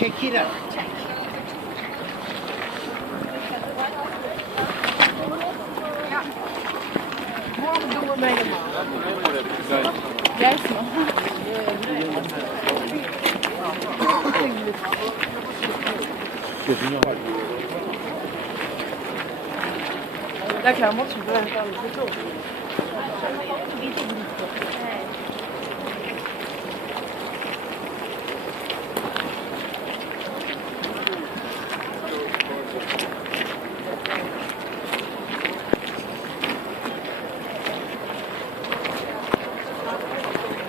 check it out. Morgen doen we helemaal. Juist man. Là, clairement, tu peux faire le photo.